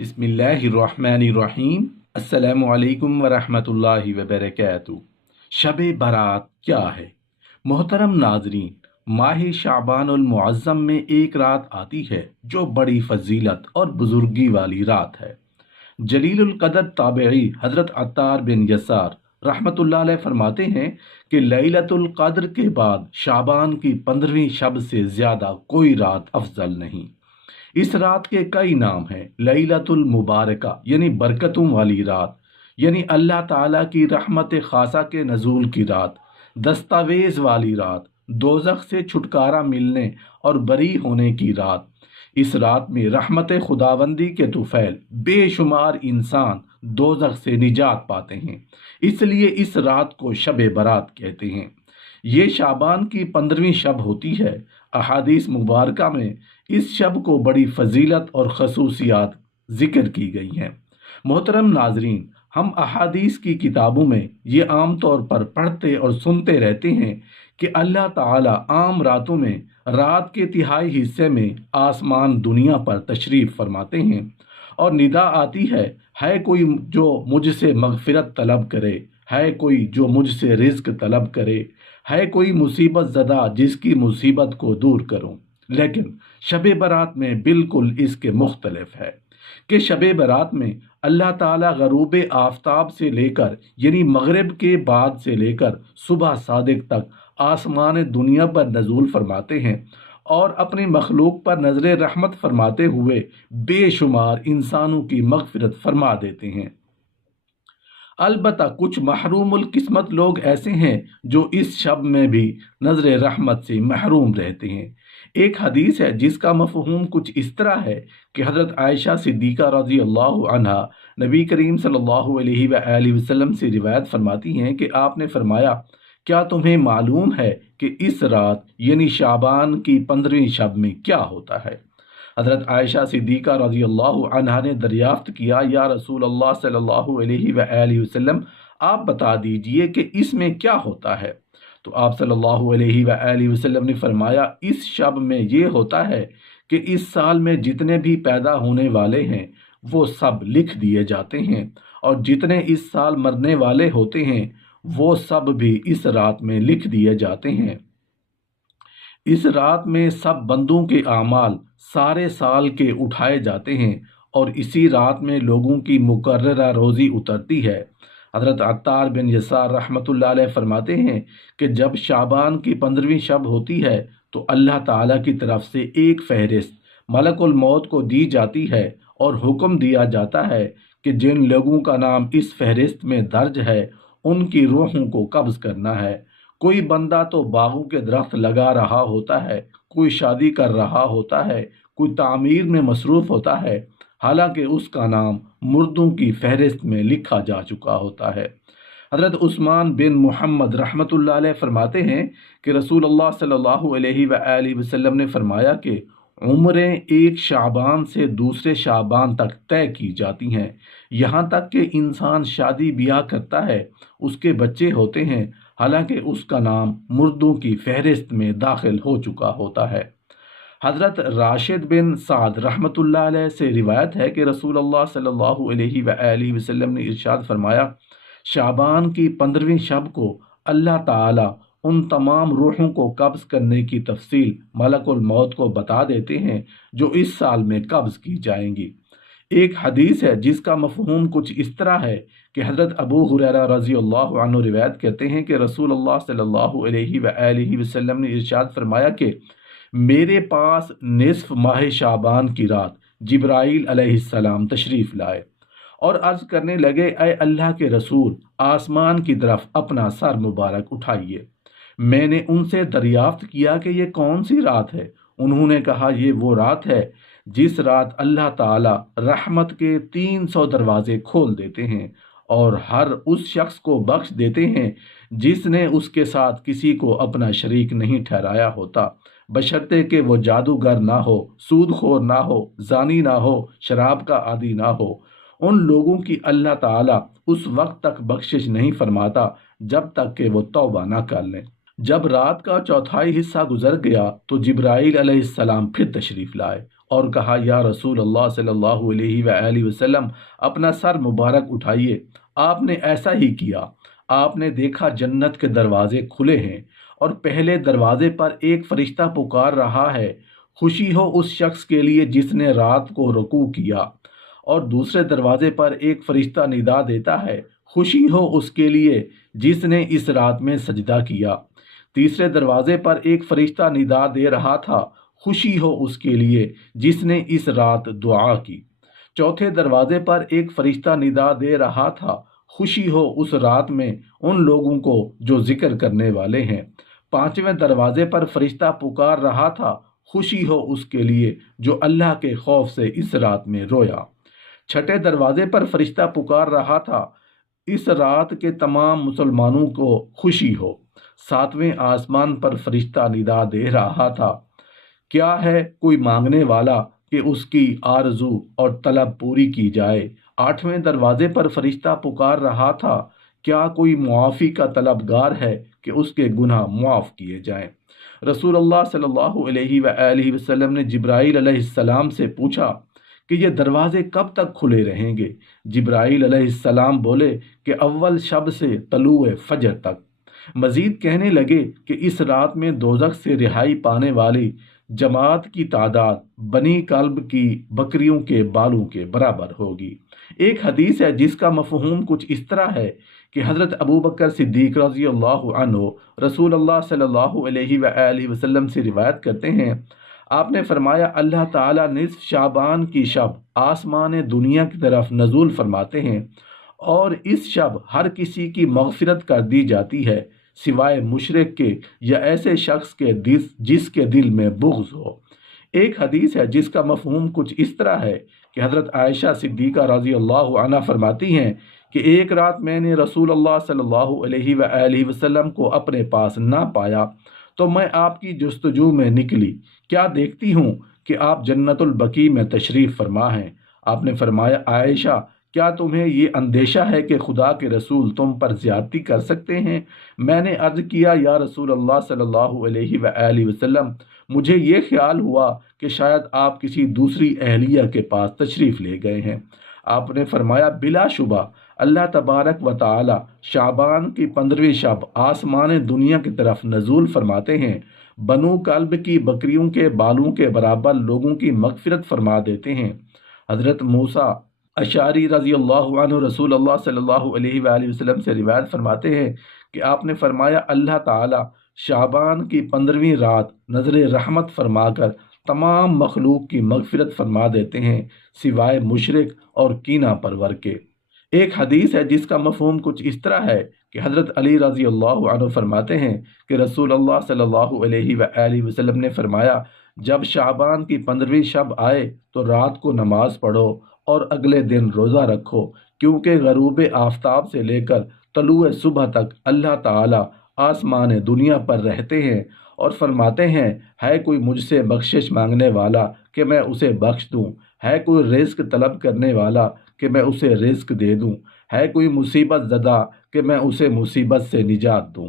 बिस्मिल्लाहिर्रहमानिर्रहीम। अस्सलामु अलैकुम वरहमतुल्लाहि वबरकातुहू। शब बारात क्या है? मोहतरम नाजरीन, माह शाबानुल मुअज़्ज़म में एक रात आती है जो बड़ी फजीलत और बुजुर्गी वाली रात है। जलीलुल कदर ताबई हज़रत अत्तार बिन यसार रहमतुल्लाह अलैह फरमाते हैं कि लैलतुल कद्र के बाद शाबान की 15वीं शब से ज़्यादा कोई रात अफजल नहीं। इस रात के कई नाम हैं। लैलतुल मुबारका यानी बरकतों वाली रात, यानी अल्लाह ताला की रहमत खासा के नजूल की रात। दस्तावेज वाली रात, दोजख से छुटकारा मिलने और बरी होने की रात। इस रात में रहमत खुदावंदी के तुफैल बेशुमार इंसान दोजख से निजात पाते हैं, इसलिए इस रात को शब बारात कहते हैं। ये शाबान की 15वीं शब होती है। अहादीस मुबारका में इस शब को बड़ी फजीलत और खसूसियात जिक्र की गई हैं। मोहतरम नाजरीन, हम अहादीस की किताबों में ये आम तौर पर पढ़ते और सुनते रहते हैं कि अल्लाह ताला आम रातों में रात के तिहाई हिस्से में आसमान दुनिया पर तशरीफ़ फरमाते हैं और निदा आती है कोई जो मुझसे मगफिरत तलब करे, है कोई जो मुझसे रिज्क तलब करे, है कोई मुसीबत ज़दा जिसकी मुसीबत को दूर करूं। लेकिन शब बारात में बिल्कुल इसके मुख्तलिफ है कि शब बारात में अल्लाह ताला गरूब आफताब से लेकर यानी मगरिब के बाद से लेकर सुबह सादिक तक आसमान दुनिया पर नजूल फरमाते हैं और अपनी मखलूक पर नजर रहमत फरमाते हुए बेशुमार इंसानों की मगफिरत फरमा देते हैं। अलबत्ता कुछ महरूमुल किस्मत लोग ऐसे हैं जो इस शब में भी नजर रहमत से महरूम रहते हैं। एक हदीस है जिसका मफहूम कुछ इस तरह है कि हज़रत आयशा सिद्दीक़ा रज़ी अल्लाह अन्हा नबी करीम सल्लल्लाहु अलैहि वसल्लम से रिवायत फरमाती हैं कि आपने फरमाया, क्या तुम्हें मालूम है कि इस रात यानी शाबान की 15वीं शब में क्या होता है? हज़रत आयशा सिद्दीक़ा रज़ी अल्लाह अन्हा ने दरियाफ्त किया, या रसूल अल्लाह सल्लल्लाहु अलैहि वसल्लम, आप बता दीजिए कि इसमें क्या होता है। तो आप सल्लल्लाहु अलैहि वसल्लम ने फरमाया, इस शब में ये होता है कि इस साल में जितने भी पैदा होने वाले हैं वो सब लिख दिए जाते हैं और जितने इस साल मरने वाले होते हैं वो सब भी इस रात में लिख दिए जाते हैं। इस रात में सब बंदों के आमाल सारे साल के उठाए जाते हैं और इसी रात में लोगों की मुकर्ररा रोज़ी उतरती है। हज़रत अत्तार बिन यसार रहमतुल्लाह अलैह फरमाते हैं कि जब शाबान की 15वीं शब होती है तो अल्लाह ताला की तरफ से एक फहरिस्त मलकुल मौत को दी जाती है और हुक्म दिया जाता है कि जिन लोगों का नाम इस फहरिस्त में दर्ज है उनकी रूहों को कब्ज़ करना है। कोई बंदा तो बागों के दरख्त लगा रहा होता है, कोई शादी कर रहा होता है, कोई तामीर में मसरूफ़ होता है, हालांकि उसका नाम मुर्दों की फहरिस्त में लिखा जा चुका होता है। हज़रत उस्मान बिन मुहम्मद रहमतुल्लाह अलैह फरमाते हैं कि रसूलुल्लाह सल्लल्लाहु अलैहि वसल्लम ने फरमाया कि उम्रें एक शाबान से दूसरे शाबान तक तय की जाती हैं। यहाँ तक कि इंसान शादी ब्याह करता है, उसके बच्चे होते हैं, हालांकि उसका नाम मुर्दों की फहरिस्त में दाखिल हो चुका होता है। हज़रत राशिद बिन साद रहमतुल्लाह अलैह से रिवायत है कि रसूलुल्लाह सल्लल्लाहु अलैहि वसल्लम ने इरशाद फरमाया, शाबान की 15वीं शब को अल्लाह ताला उन तमाम रूहों को कब्ज़ करने की तफसील मलकुल मौत को बता देते हैं जो इस साल में कब्ज़ की जाएंगी। एक हदीस है जिसका मफहूम कुछ इस तरह है कि हज़रत अबू हुरैरा रज़ी अल्लाह अन्हु रिवायत करते हैं कि रसूलुल्लाह सल्लल्लाहु अलैहि वसल्लम ने इरशाद फरमाया कि मेरे पास निस्फ माह शाबान की रात जिब्राईल अलैहिस्सलाम तशरीफ़ लाए और अर्ज़ करने लगे, ऐ अल्लाह के रसूल, आसमान की तरफ अपना सर मुबारक उठाइए। मैंने उनसे दरियाफ्त किया कि ये कौन सी रात है। उन्होंने कहा, ये वो रात है जिस रात अल्लाह ताला रहमत के 300 दरवाजे खोल देते हैं और हर उस शख्स को बख्श देते हैं जिसने उसके साथ किसी को अपना शरीक नहीं ठहराया होता, बशर्ते कि वो जादूगर ना हो, सूदखोर ना हो, जानी ना हो, शराब का आदी ना हो। उन लोगों की अल्लाह ताला उस वक्त तक बख्शिश नहीं फरमाता जब तक कि वो तौबा ना कर लें। जब रात का चौथाई हिस्सा गुजर गया तो जिब्राईल अलैहिस्सलाम फिर तशरीफ़ लाए اور کہا یا رسول اللہ صلی اللہ علیہ وآلہ وسلم اپنا سر مبارک اٹھائیے۔ آپ نے ایسا ہی کیا۔ آپ نے دیکھا جنت کے دروازے کھلے ہیں اور پہلے دروازے پر ایک فرشتہ پکار رہا ہے، خوشی ہو اس شخص کے لیے جس نے رات کو رکوع کیا، اور دوسرے دروازے پر ایک فرشتہ ندا دیتا ہے، خوشی ہو اس کے لیے جس نے اس رات میں سجدہ کیا۔ تیسرے دروازے پر ایک فرشتہ ندا دے رہا تھا، خوشی ہو اس کے لیے جس نے اس رات دعا کی۔ چوتھے دروازے پر ایک فرشتہ ندا دے رہا تھا، خوشی ہو اس رات میں ان لوگوں کو جو ذکر کرنے والے ہیں۔ پانچویں دروازے پر فرشتہ پکار رہا تھا، خوشی ہو اس کے لیے جو اللہ کے خوف سے اس رات میں رویا۔ چھٹے دروازے پر فرشتہ پکار رہا تھا، اس رات کے تمام مسلمانوں کو خوشی ہو۔ ساتویں آسمان پر فرشتہ ندا دے رہا تھا، کیا ہے کوئی مانگنے والا کہ اس کی آرزو اور طلب پوری کی جائے۔ آٹھویں دروازے پر فرشتہ پکار رہا تھا، کیا کوئی معافی کا طلبگار ہے کہ اس کے گناہ معاف کیے جائیں۔ رسول اللہ صلی اللہ علیہ وآلہ وسلم نے جبرائیل علیہ السلام سے پوچھا کہ یہ دروازے کب تک کھلے رہیں گے؟ جبرائیل علیہ السلام بولے کہ اول شب سے طلوع فجر تک۔ مزید کہنے لگے کہ اس رات میں دوزخ سے رہائی پانے والی جماعت کی تعداد بنی کلب کی بکریوں کے بالوں کے برابر ہوگی۔ ایک حدیث ہے جس کا مفہوم کچھ اس طرح ہے کہ حضرت ابو بکر صدیق رضی اللہ عنہ رسول اللہ صلی اللہ علیہ وآلہ وسلم سے روایت کرتے ہیں، آپ نے فرمایا اللہ تعالیٰ نصف شعبان کی شب آسمان دنیا کی طرف نزول فرماتے ہیں، اور اس شب ہر کسی کی مغفرت کر دی جاتی ہے سوائے مشرک کے یا ایسے شخص کے جس کے دل میں بغض ہو۔ ایک حدیث ہے جس کا مفہوم کچھ اس طرح ہے کہ حضرت عائشہ صدیقہ رضی اللہ عنہ فرماتی ہیں کہ ایک رات میں نے رسول اللہ صلی اللہ علیہ وآلہ وسلم کو اپنے پاس نہ پایا تو میں آپ کی جستجو میں نکلی، کیا دیکھتی ہوں کہ آپ جنت البقیع میں تشریف فرما ہیں۔ آپ نے فرمایا عائشہ کیا تمہیں یہ اندیشہ ہے کہ خدا کے رسول تم پر زیادتی کر سکتے ہیں؟ میں نے عرض کیا یا رسول اللہ صلی اللہ علیہ وآلہ وسلم مجھے یہ خیال ہوا کہ شاید آپ کسی دوسری اہلیہ کے پاس تشریف لے گئے ہیں۔ آپ نے فرمایا بلا شبہ اللہ تبارک و تعالی شعبان کی 15ویں شب آسمان دنیا کی طرف نزول فرماتے ہیں، بنو کلب کی بکریوں کے بالوں کے برابر لوگوں کی مغفرت فرما دیتے ہیں۔ حضرت موسیٰ اشعری رضی اللہ عنہ رسول اللہ صلی اللہ علیہ وآلہ وسلم سے روایت فرماتے ہیں کہ آپ نے فرمایا اللہ تعالی شعبان کی 15ویں رات نظر رحمت فرما کر تمام مخلوق کی مغفرت فرما دیتے ہیں سوائے مشرک اور کینہ پرور کے۔ ایک حدیث ہے جس کا مفہوم کچھ اس طرح ہے کہ حضرت علی رضی اللہ عنہ فرماتے ہیں کہ رسول اللہ صلی اللہ علیہ وآلہ وسلم نے فرمایا جب شعبان کی 15ویں شب آئے تو رات کو نماز پڑھو اور اگلے دن روزہ رکھو، کیونکہ غروب آفتاب سے لے کر طلوع صبح تک اللہ تعالی آسمان دنیا پر رہتے ہیں اور فرماتے ہیں ہے کوئی مجھ سے بخشش مانگنے والا کہ میں اسے بخش دوں، ہے کوئی رزق طلب کرنے والا کہ میں اسے رزق دے دوں، ہے کوئی مصیبت زدہ کہ میں اسے مصیبت سے نجات دوں۔